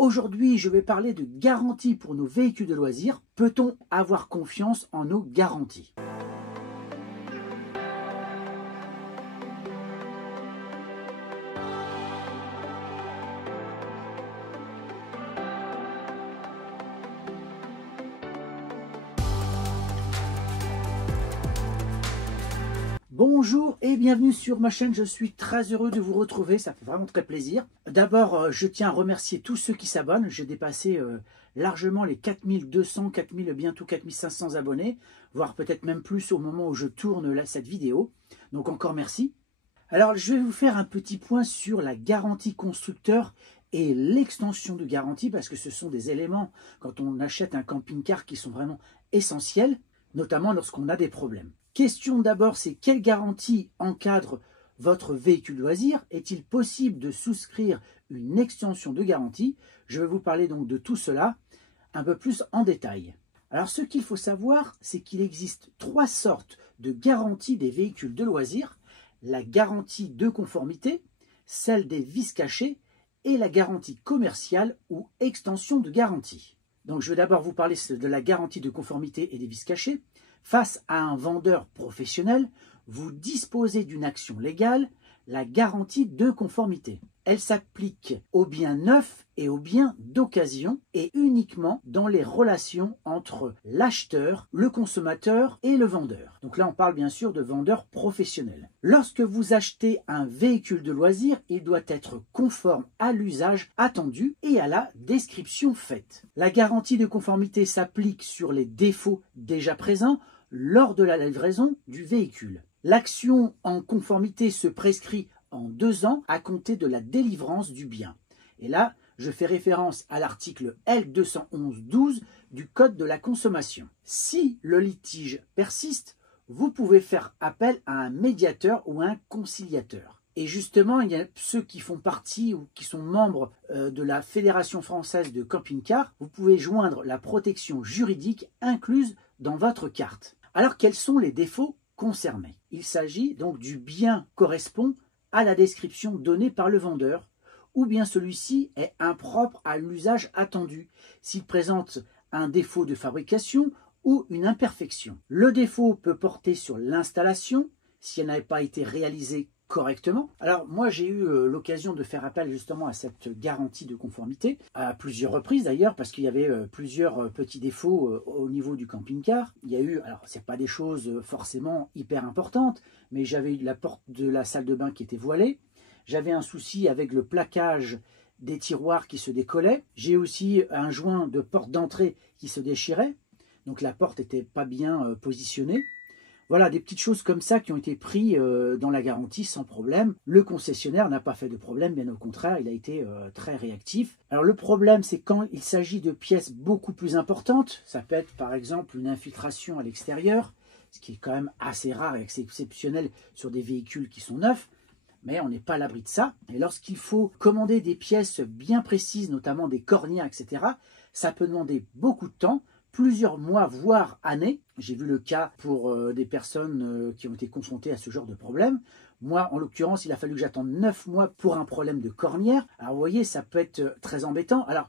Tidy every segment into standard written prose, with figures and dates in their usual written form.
Aujourd'hui, je vais parler de garantie pour nos véhicules de loisirs. Peut-on avoir confiance en nos garanties? Bonjour et bienvenue sur ma chaîne, je suis très heureux de vous retrouver, ça fait vraiment très plaisir. D'abord, je tiens à remercier tous ceux qui s'abonnent, j'ai dépassé largement les 4200, 4000, bientôt 4500 abonnés, voire peut-être même plus au moment où je tourne cette vidéo, donc encore merci. Alors je vais vous faire un petit point sur la garantie constructeur et l'extension de garantie, parce que ce sont des éléments quand on achète un camping-car qui sont vraiment essentiels, notamment lorsqu'on a des problèmes. Question d'abord, c'est quelle garantie encadre votre véhicule de loisir? Est-il possible de souscrire une extension de garantie? Je vais vous parler donc de tout cela un peu plus en détail. Alors ce qu'il faut savoir, c'est qu'il existe trois sortes de garanties des véhicules de loisir. La garantie de conformité, celle des vis cachées et la garantie commerciale ou extension de garantie. Donc je vais d'abord vous parler de la garantie de conformité et des vis cachées. Face à un vendeur professionnel, vous disposez d'une action légale, la garantie de conformité. Elle s'applique aux biens neufs et aux biens d'occasion et uniquement dans les relations entre l'acheteur, le consommateur et le vendeur. Donc là, on parle bien sûr de vendeur professionnel. Lorsque vous achetez un véhicule de loisir, il doit être conforme à l'usage attendu et à la description faite. La garantie de conformité s'applique sur les défauts déjà présents lors de la livraison du véhicule. L'action en conformité se prescrit en 2 ans à compter de la délivrance du bien. Et là, je fais référence à l'article L211-12 du Code de la consommation. Si le litige persiste, vous pouvez faire appel à un médiateur ou un conciliateur. Et justement, il y a ceux qui font partie ou qui sont membres de la Fédération française de camping-car. Vous pouvez joindre la protection juridique incluse dans votre carte. Alors, quels sont les défauts concernés? Il s'agit donc du bien correspond à la description donnée par le vendeur, ou bien celui-ci est impropre à l'usage attendu, s'il présente un défaut de fabrication ou une imperfection. Le défaut peut porter sur l'installation, si elle n'avait pas été réalisée correctement. Alors moi j'ai eu l'occasion de faire appel justement à cette garantie de conformité, à plusieurs reprises d'ailleurs, parce qu'il y avait plusieurs petits défauts au niveau du camping-car. Il y a eu, alors c'est pas des choses forcément hyper importantes, mais j'avais eu la porte de la salle de bain qui était voilée, j'avais un souci avec le plaquage des tiroirs qui se décollaient, j'ai aussi un joint de porte d'entrée qui se déchirait, donc la porte n'était pas bien positionnée. Voilà, des petites choses comme ça qui ont été prises dans la garantie sans problème. Le concessionnaire n'a pas fait de problème, bien au contraire, il a été très réactif. Alors le problème, c'est quand il s'agit de pièces beaucoup plus importantes. Ça peut être par exemple une infiltration à l'extérieur, ce qui est quand même assez rare et assez exceptionnel sur des véhicules qui sont neufs. Mais on n'est pas à l'abri de ça. Et lorsqu'il faut commander des pièces bien précises, notamment des cornières, etc., ça peut demander beaucoup de temps, plusieurs mois, voire années. J'ai vu le cas pour des personnes qui ont été confrontées à ce genre de problème. Moi, en l'occurrence, il a fallu que j'attende 9 mois pour un problème de cornière. Alors, vous voyez, ça peut être très embêtant. Alors,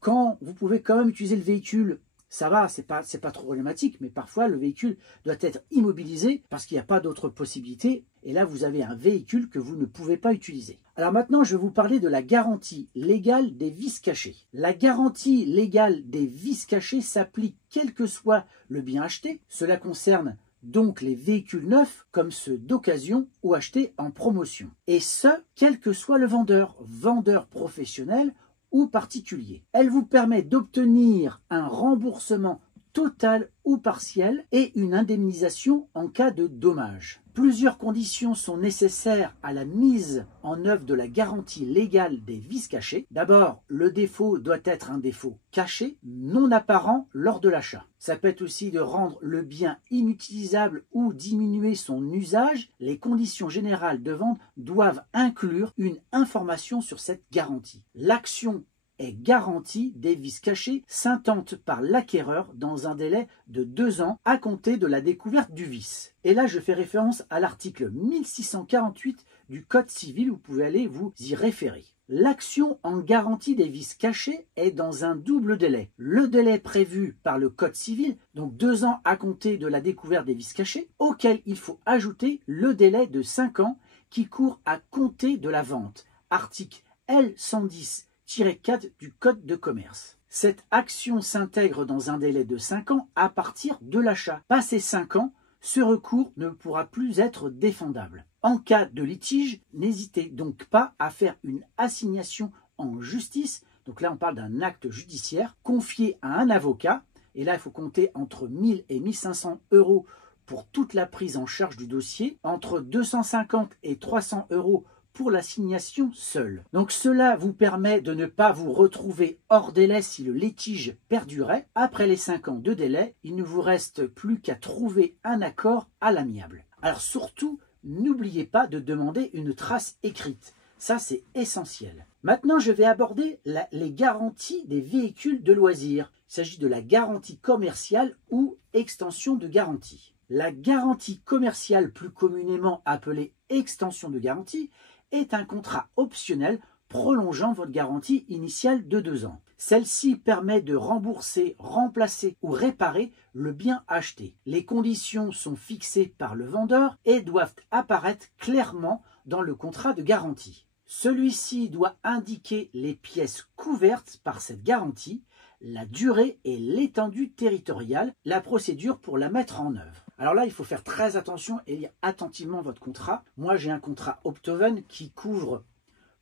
quand vous pouvez quand même utiliser le véhicule, ça va, c'est pas trop problématique, mais parfois, le véhicule doit être immobilisé parce qu'il n'y a pas d'autre possibilité. Et là, vous avez un véhicule que vous ne pouvez pas utiliser. Alors maintenant, je vais vous parler de la garantie légale des vis cachées. La garantie légale des vis cachées s'applique quel que soit le bien acheté. Cela concerne donc les véhicules neufs comme ceux d'occasion ou achetés en promotion. Et ce, quel que soit le vendeur professionnel ou particulier. Elle vous permet d'obtenir un remboursement total ou partiel et une indemnisation en cas de dommage. Plusieurs conditions sont nécessaires à la mise en œuvre de la garantie légale des vis cachées. D'abord, le défaut doit être un défaut caché, non apparent lors de l'achat. Ça peut être aussi de rendre le bien inutilisable ou diminuer son usage. Les conditions générales de vente doivent inclure une information sur cette garantie. L'action est garantie des vis cachées s'intente par l'acquéreur dans un délai de 2 ans à compter de la découverte du vice. Et là, je fais référence à l'article 1648 du Code civil, vous pouvez aller vous y référer. L'action en garantie des vis cachées est dans un double délai. Le délai prévu par le Code civil, donc 2 ans à compter de la découverte des vis cachées, auquel il faut ajouter le délai de 5 ans qui court à compter de la vente. Article L110-4 du Code de commerce. Cette action s'intègre dans un délai de 5 ans à partir de l'achat. Passé 5 ans, ce recours ne pourra plus être défendable. En cas de litige, n'hésitez donc pas à faire une assignation en justice. Donc là, on parle d'un acte judiciaire confié à un avocat. Et là, il faut compter entre 1000 et 1500 euros pour toute la prise en charge du dossier, entre 250 et 300 euros pour l'assignation seule. Donc cela vous permet de ne pas vous retrouver hors délai si le litige perdurait. Après les 5 ans de délai, il ne vous reste plus qu'à trouver un accord à l'amiable. Alors surtout, n'oubliez pas de demander une trace écrite. Ça, c'est essentiel. Maintenant, je vais aborder les garanties des véhicules de loisirs. Il s'agit de la garantie commerciale ou extension de garantie. La garantie commerciale, plus communément appelée extension de garantie, est un contrat optionnel prolongeant votre garantie initiale de 2 ans. Celle-ci permet de rembourser, remplacer ou réparer le bien acheté. Les conditions sont fixées par le vendeur et doivent apparaître clairement dans le contrat de garantie. Celui-ci doit indiquer les pièces couvertes par cette garantie, la durée et l'étendue territoriale, la procédure pour la mettre en œuvre. Alors là, il faut faire très attention et lire attentivement votre contrat. Moi, j'ai un contrat Optoven qui couvre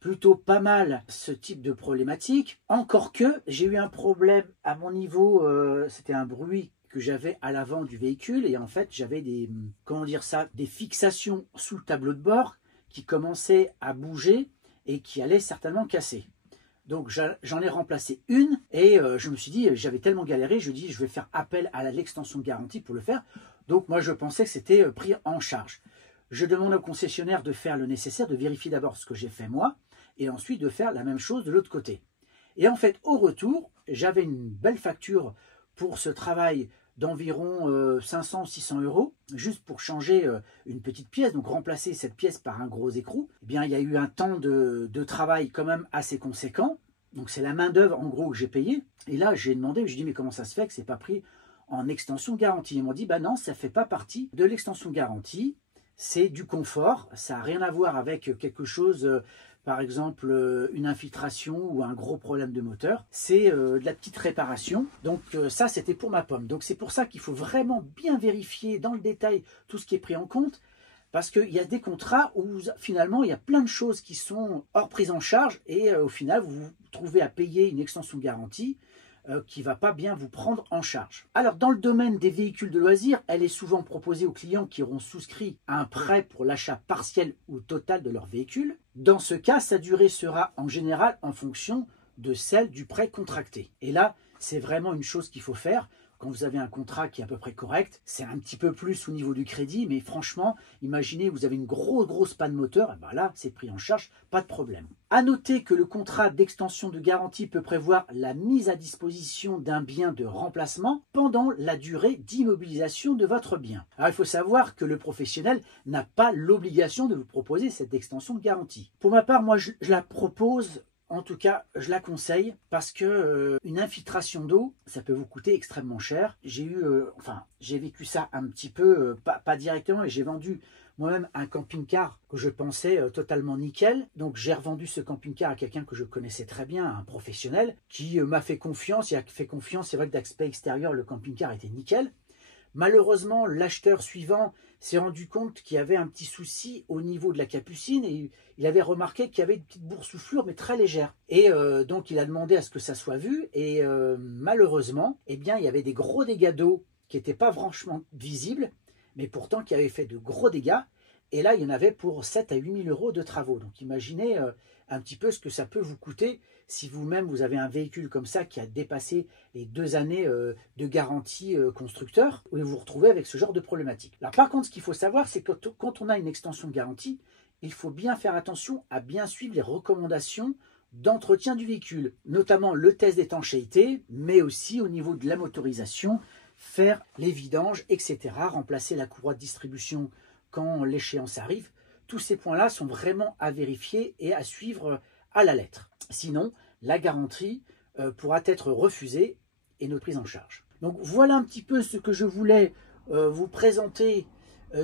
plutôt pas mal ce type de problématique. Encore que j'ai eu un problème à mon niveau, c'était un bruit que j'avais à l'avant du véhicule et en fait, j'avais des fixations sous le tableau de bord qui commençaient à bouger et qui allaient certainement casser. Donc j'en ai remplacé une et je me suis dit, j'avais tellement galéré, je dis je vais faire appel à l'extension de garantie pour le faire. Donc moi je pensais que c'était pris en charge. Je demande au concessionnaire de faire le nécessaire, de vérifier d'abord ce que j'ai fait moi et ensuite de faire la même chose de l'autre côté. Et en fait au retour, j'avais une belle facture pour ce travail d'environ 500 ou 600 euros, juste pour changer une petite pièce, donc remplacer cette pièce par un gros écrou. Eh bien, il y a eu un temps de travail quand même assez conséquent. Donc, c'est la main-d'œuvre en gros que j'ai payé. Et là, j'ai demandé, je dis mais comment ça se fait que c'est pas pris en extension garantie? Ils m'ont dit, bah non, ça fait pas partie de l'extension garantie. C'est du confort, ça n'a rien à voir avec quelque chose, par exemple une infiltration ou un gros problème de moteur. C'est de la petite réparation. Donc ça, c'était pour ma pomme. Donc c'est pour ça qu'il faut vraiment bien vérifier dans le détail tout ce qui est pris en compte. Parce qu'il y a des contrats où finalement il y a plein de choses qui sont hors prise en charge et au final vous vous trouvez à payer une extension de garantie qui ne va pas bien vous prendre en charge. Alors dans le domaine des véhicules de loisirs, elle est souvent proposée aux clients qui auront souscrit un prêt pour l'achat partiel ou total de leur véhicule. Dans ce cas, sa durée sera en général en fonction de celle du prêt contracté. Et là, c'est vraiment une chose qu'il faut faire. Quand vous avez un contrat qui est à peu près correct, c'est un petit peu plus au niveau du crédit, mais franchement, imaginez, vous avez une grosse panne moteur, et ben là, c'est pris en charge, pas de problème. À noter que le contrat d'extension de garantie peut prévoir la mise à disposition d'un bien de remplacement pendant la durée d'immobilisation de votre bien. Alors, il faut savoir que le professionnel n'a pas l'obligation de vous proposer cette extension de garantie. Pour ma part, moi, je la propose. En tout cas, je la conseille parce que une infiltration d'eau, ça peut vous coûter extrêmement cher. J'ai vécu ça un petit peu, pas directement, mais j'ai vendu moi-même un camping-car que je pensais totalement nickel. Donc j'ai revendu ce camping-car à quelqu'un que je connaissais très bien, un professionnel, qui m'a fait confiance. Il a fait confiance, c'est vrai que d'aspect extérieur, le camping-car était nickel. Malheureusement, l'acheteur suivant s'est rendu compte qu'il y avait un petit souci au niveau de la capucine et il avait remarqué qu'il y avait une petite boursouflure mais très légère. Et donc il a demandé à ce que ça soit vu et malheureusement, eh bien, il y avait des gros dégâts d'eau qui n'étaient pas franchement visibles mais pourtant qui avaient fait de gros dégâts. Et là, il y en avait pour 7 à 8 000 euros de travaux. Donc imaginez un petit peu ce que ça peut vous coûter si vous-même vous avez un véhicule comme ça qui a dépassé les 2 années de garantie constructeur, où vous vous retrouvez avec ce genre de problématique. Alors par contre, ce qu'il faut savoir, c'est que quand on a une extension de garantie, il faut bien faire attention à bien suivre les recommandations d'entretien du véhicule, notamment le test d'étanchéité, mais aussi au niveau de la motorisation, faire les vidanges, etc., remplacer la courroie de distribution quand l'échéance arrive. Tous ces points-là sont vraiment à vérifier et à suivre à la lettre. Sinon, la garantie pourra être refusée et notre prise en charge. Donc voilà un petit peu ce que je voulais vous présenter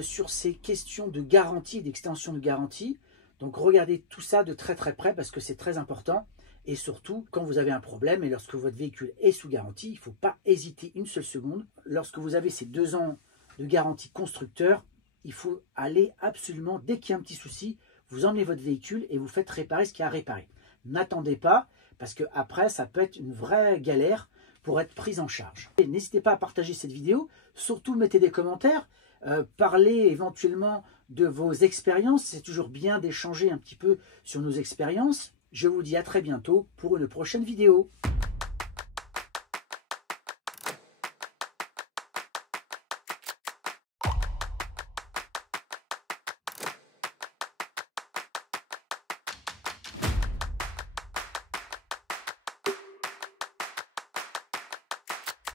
sur ces questions de garantie, d'extension de garantie. Donc regardez tout ça de très très près parce que c'est très important. Et surtout, quand vous avez un problème et lorsque votre véhicule est sous garantie, il ne faut pas hésiter une seule seconde. Lorsque vous avez ces 2 ans de garantie constructeur, il faut aller absolument, dès qu'il y a un petit souci, vous emmenez votre véhicule et vous faites réparer ce qu'il y a à réparer. N'attendez pas, parce que après, ça peut être une vraie galère pour être prise en charge. N'hésitez pas à partager cette vidéo, surtout mettez des commentaires, parlez éventuellement de vos expériences, c'est toujours bien d'échanger un petit peu sur nos expériences. Je vous dis à très bientôt pour une prochaine vidéo.